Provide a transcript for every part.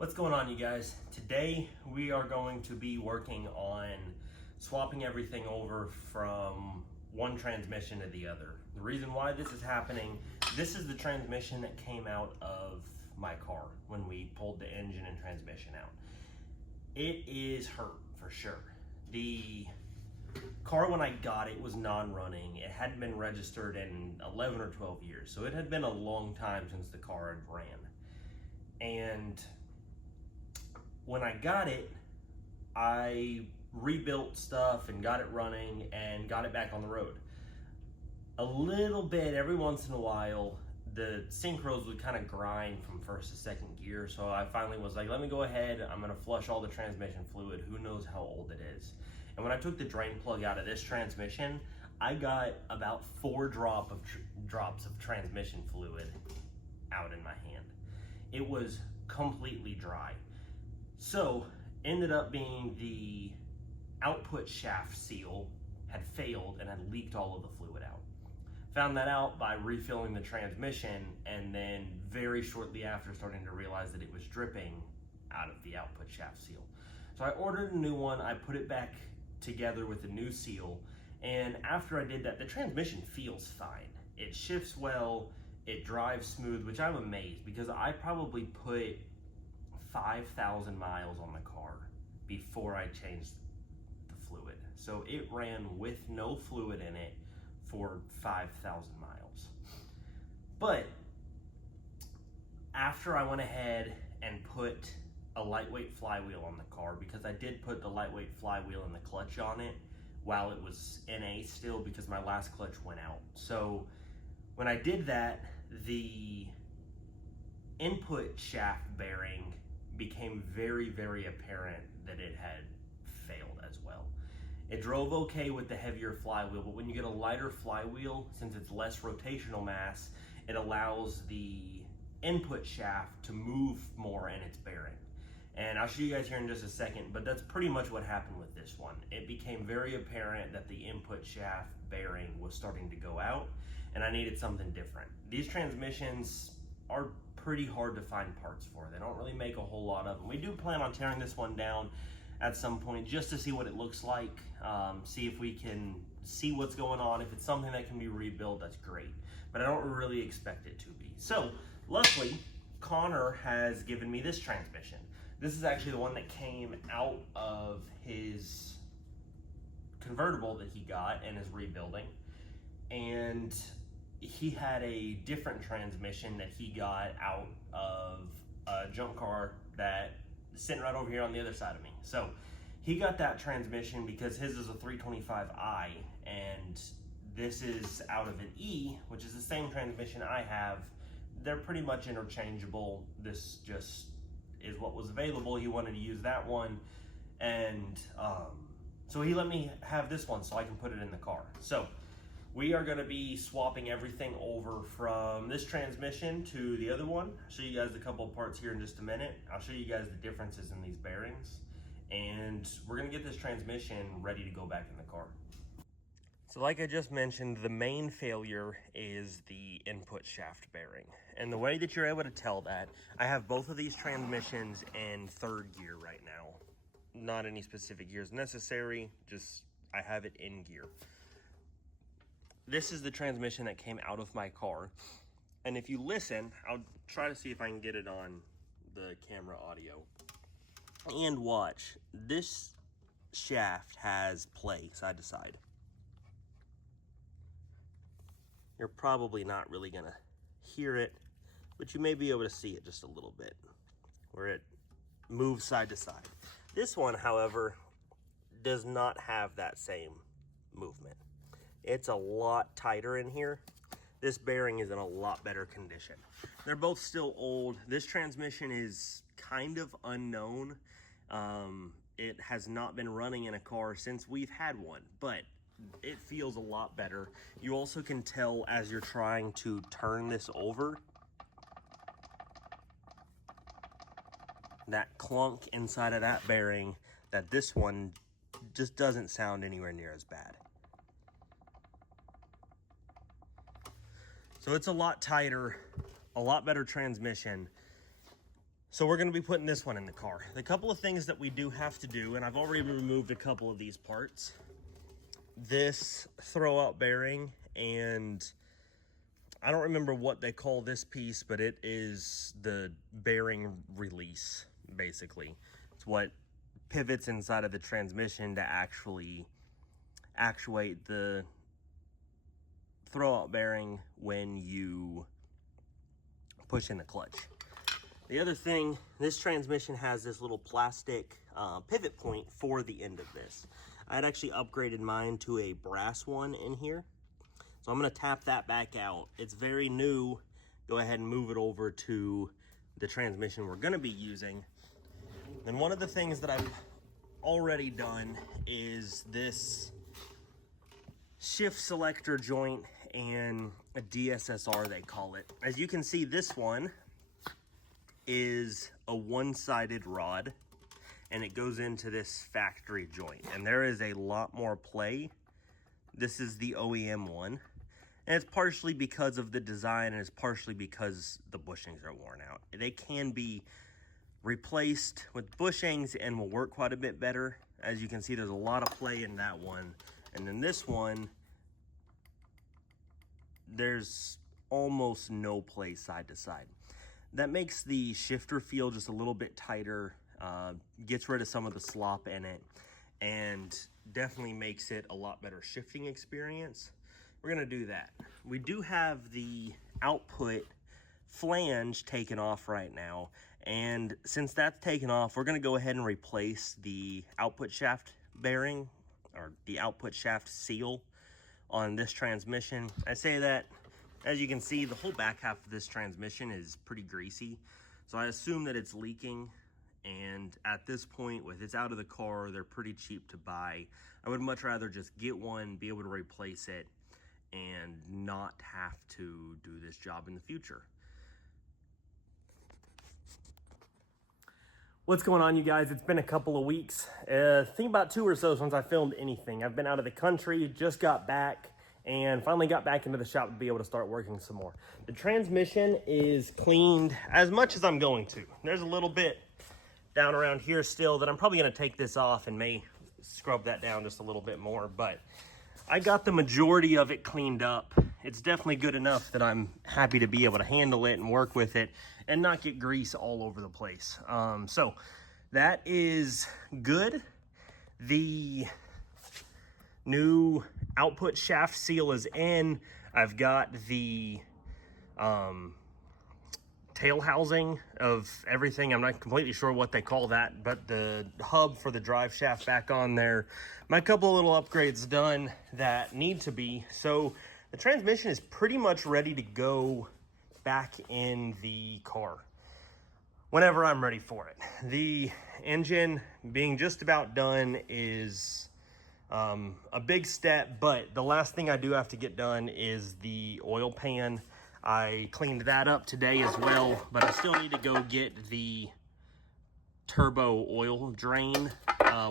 What's going on, you guys? Today we are going to be working on swapping everything over from one transmission to the other. The reason why this is happening, this is the transmission that came out of my car when we pulled the engine and transmission out. It is hurt for sure. The car, when I got it, was non-running. It hadn't been registered in 11 or 12 years, so it had been a long time since the car had ran. And when I got it, I rebuilt stuff and got it running and got it back on the road. A little bit, every once in a while, the synchros would kind of grind from first to second gear, so I finally was like, let me go ahead, I'm gonna flush all the transmission fluid. Who knows how old it is? And when I took the drain plug out of this transmission, I got about 4 drops of transmission fluid out in my hand. It was completely dry. So, ended up being the output shaft seal had failed and had leaked all of the fluid out. Found that out by refilling the transmission, and then very shortly after starting to realize that it was dripping out of the output shaft seal. So I ordered a new one, I put it back together with a new seal, and after I did that, the transmission feels fine. It shifts well, it drives smooth, which I'm amazed because I probably put 5,000 miles on the car before I changed the fluid. So it ran with no fluid in it for 5,000 miles. But after I went ahead and put a lightweight flywheel on the car, because I did put the lightweight flywheel and the clutch on it while it was NA still, because my last clutch went out. So when I did that, the input shaft bearing became very apparent that it had failed as well. It drove okay with the heavier flywheel, but when you get a lighter flywheel, since it's less rotational mass, it allows the input shaft to move more in its bearing. And I'll show you guys here in just a second, but that's pretty much what happened with this one. It became very apparent that the input shaft bearing was starting to go out, and I needed something different. These transmissions are pretty hard to find parts for. They don't really make a whole lot of them. We do plan on tearing this one down at some point just to see what it looks like, see if we can see what's going on. If it's something that can be rebuilt, that's great, but I don't really expect it to be. So luckily, Connor has given me this transmission. This is actually the one that came out of his convertible that he got and is rebuilding. And he had a different transmission that he got out of a junk car that is sitting right over here on the other side of me. So he got that transmission because his is a 325i, and this is out of an E, which is the same transmission I have. They're pretty much interchangeable. This just is what was available. He wanted to use that one, and so he let me have this one so I can put it in the car. So we are going to be swapping everything over from this transmission to the other one. I'll show you guys a couple of parts here in just a minute. I'll show you guys the differences in these bearings, and we're going to get this transmission ready to go back in the car. So like I just mentioned, the main failure is the input shaft bearing. And the way that you're able to tell that, I have both of these transmissions in 3rd gear right now. Not any specific gears necessary, just I have it in gear. This is the transmission that came out of my car. And if you listen, I'll try to see if I can get it on the camera audio. And watch, this shaft has play side to side. You're probably not really gonna hear it, but you may be able to see it just a little bit, where it moves side to side. This one, however, does not have that same movement. It's a lot tighter in here. This bearing is in a lot better condition. They're both still old. This transmission is kind of unknown. It has not been running in a car since we've had one, but it feels a lot better. You also can tell as you're trying to turn this over, that clunk inside of that bearing, that this one just doesn't sound anywhere near as bad. So it's a lot tighter, a lot better transmission. So we're gonna be putting this one in the car. The couple of things that we do have to do, and I've already removed a couple of these parts. This throwout bearing, and I don't remember what they call this piece, but it is the bearing release, basically. It's what pivots inside of the transmission to actually actuate the throwout bearing when you push in the clutch. The other thing, this transmission has this little plastic pivot point for the end of this. I had actually upgraded mine to a brass one in here. So I'm gonna tap that back out. It's very new. Go ahead and move it over to the transmission we're gonna be using. And one of the things that I've already done is this shift selector joint and a DSSR, they call it. As you can see, this one is a one-sided rod, and it goes into this factory joint, and there is a lot more play. This is the OEM one, and it's partially because of the design, and it's partially because the bushings are worn out. They can be replaced with bushings and will work quite a bit better. As you can see, there's a lot of play in that one, and then this one, there's almost no play side to side. That makes the shifter feel just a little bit tighter, gets rid of some of the slop in it, and definitely makes it a lot better shifting experience. We're gonna do that. We do have the output flange taken off right now, and since that's taken off, we're gonna go ahead and replace the output shaft bearing, or the output shaft seal on this transmission. I say that, as you can see, the whole back half of this transmission is pretty greasy. So I assume that it's leaking, and at this point, with it's out of the car, they're pretty cheap to buy. I would much rather just get one, be able to replace it, and not have to do this job in the future. What's going on, you guys? It's been a couple of weeks. I think about 2 or so since I filmed anything. I've been out of the country, just got back, and finally got back into the shop to be able to start working some more. The transmission is cleaned as much as I'm going to. There's a little bit down around here still that I'm probably gonna take this off and may scrub that down just a little bit more, but I got the majority of it cleaned up. It's definitely good enough that I'm happy to be able to handle it and work with it and not get grease all over the place. So that is good. The new output shaft seal is in. I've got the tail housing of everything. I'm not completely sure what they call that, but the hub for the drive shaft back on there. My couple of little upgrades done that need to be. So the transmission is pretty much ready to go back in the car whenever I'm ready for it. The engine being just about done is a big step, but the last thing I do have to get done is the oil pan. I cleaned that up today as well, but I still need to go get the turbo oil drain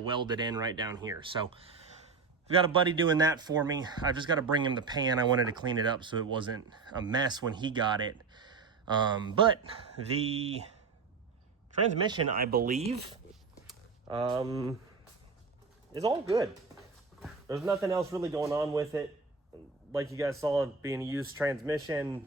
welded in right down here. So I've got a buddy doing that for me. I just got to bring him the pan. I wanted to clean it up so it wasn't a mess when he got it. But the transmission, I believe, is all good. There's nothing else really going on with it. Like you guys saw, it being a used transmission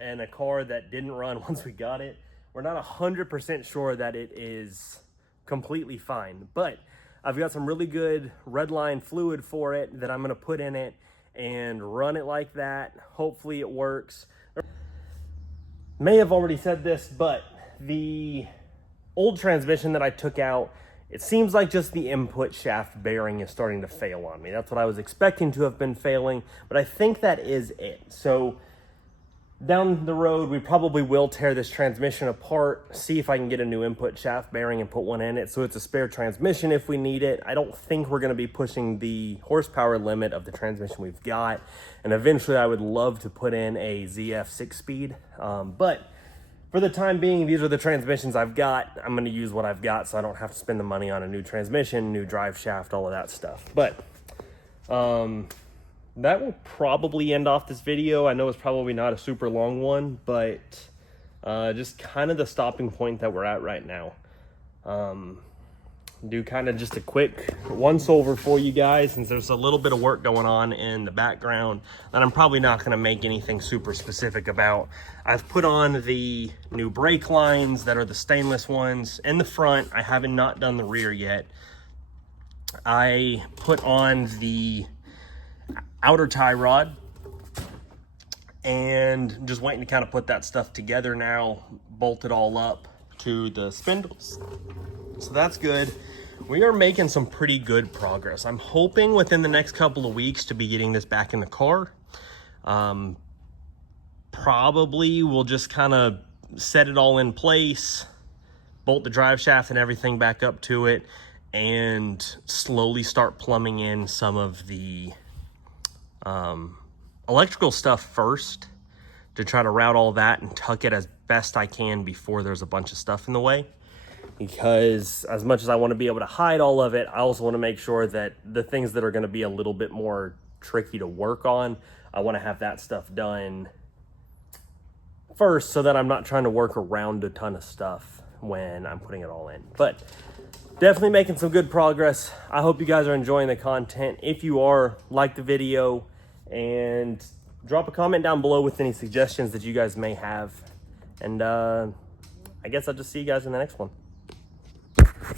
and a car that didn't run once we got it. We're not 100% sure that it is completely fine, but I've got some really good red line fluid for it that I'm gonna put in it and run it like that. Hopefully it works. May have already said this, but the old transmission that I took out, it seems like just the input shaft bearing is starting to fail on me. That's what I was expecting to have been failing, but I think that is it. So down the road, we probably will tear this transmission apart, see if I can get a new input shaft bearing and put one in it so it's a spare transmission if we need it. I don't think we're going to be pushing the horsepower limit of the transmission we've got, and eventually I would love to put in a ZF 6-speed, but for the time being, these are the transmissions I've got. I'm going to use what I've got so I don't have to spend the money on a new transmission, new drive shaft, all of that stuff. But that will probably end off this video. I know it's probably not a super long one, but just kind of the stopping point that we're at right now. Do kind of just a quick once over for you guys, since there's a little bit of work going on in the background that I'm probably not going to make anything super specific about. I've put on the new brake lines that are the stainless ones in the front. I haven't not done the rear yet. I put on the outer tie rod and just waiting to kind of put that stuff together now, bolt it all up to the spindles. So that's good. We are making some pretty good progress. I'm hoping within the next couple of weeks to be getting this back in the car. Probably we'll just kind of set it all in place, bolt the drive shaft and everything back up to it, and slowly start plumbing in some of the electrical stuff first to try to route all that and tuck it as best I can before there's a bunch of stuff in the way. Because as much as I want to be able to hide all of it, I also want to make sure that the things that are going to be a little bit more tricky to work on, I want to have that stuff done first so that I'm not trying to work around a ton of stuff when I'm putting it all in. But definitely making some good progress. I hope you guys are enjoying the content. If you are, like the video and drop a comment down below with any suggestions that you guys may have. And I guess I'll just see you guys in the next one.